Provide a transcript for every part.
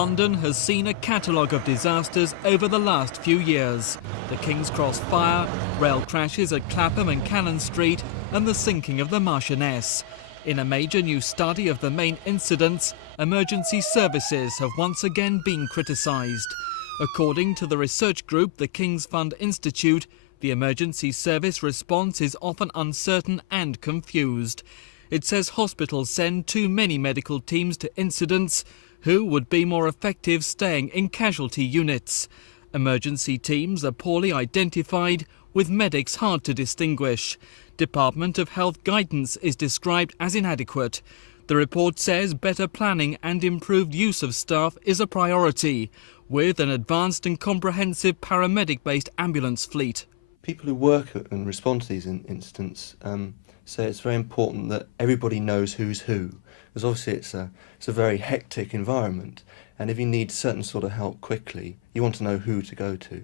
London has seen a catalogue of disasters over the last few years. The King's Cross fire, rail crashes at Clapham and Cannon Street, and the sinking of the Marchioness. In a major new study of the main incidents, emergency services have once again been criticised. According to the research group the King's Fund Institute, the emergency service response is often uncertain and confused. It says hospitals send too many medical teams to incidents who would be more effective staying in casualty units. Emergency teams are poorly identified, with medics hard to distinguish. Department of Health guidance is described as inadequate. The report says better planning and improved use of staff is a priority, with an advanced and comprehensive paramedic-based ambulance fleet. People who work and respond to these incidents say it's very important that everybody knows who's who, because obviously it's a very hectic environment, and if you need certain sort of help quickly, you want to know who to go to.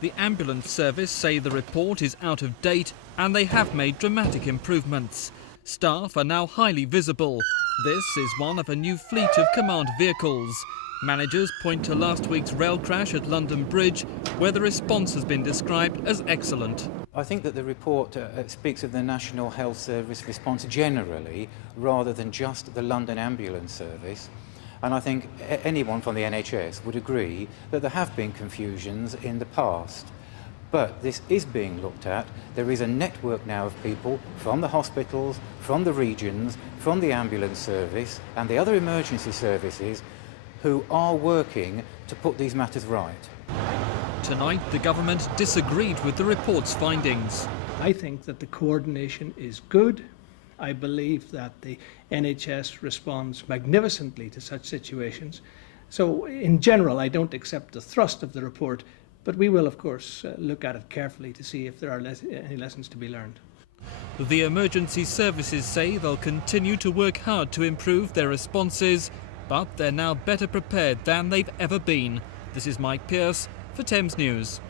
The ambulance service say the report is out of date and they have made dramatic improvements. Staff are now highly visible. This is one of a new fleet of command vehicles. Managers point to last week's rail crash at London Bridge, where the response has been described as excellent. I think that the report speaks of the National Health Service response generally, rather than just the London Ambulance Service. And I think anyone from the NHS would agree that there have been confusions in the past. But this is being looked at. There is a network now of people from the hospitals, from the regions, from the ambulance service and the other emergency services who are working to put these matters right. Tonight, the government disagreed with the report's findings. I think that the coordination is good. I believe that the NHS responds magnificently to such situations. So, in general, I don't accept the thrust of the report, but we will, of course, look at it carefully to see if there are any lessons to be learned. The emergency services say they'll continue to work hard to improve their responses, but they're now better prepared than they've ever been. This is Mike Pearce for Thames News.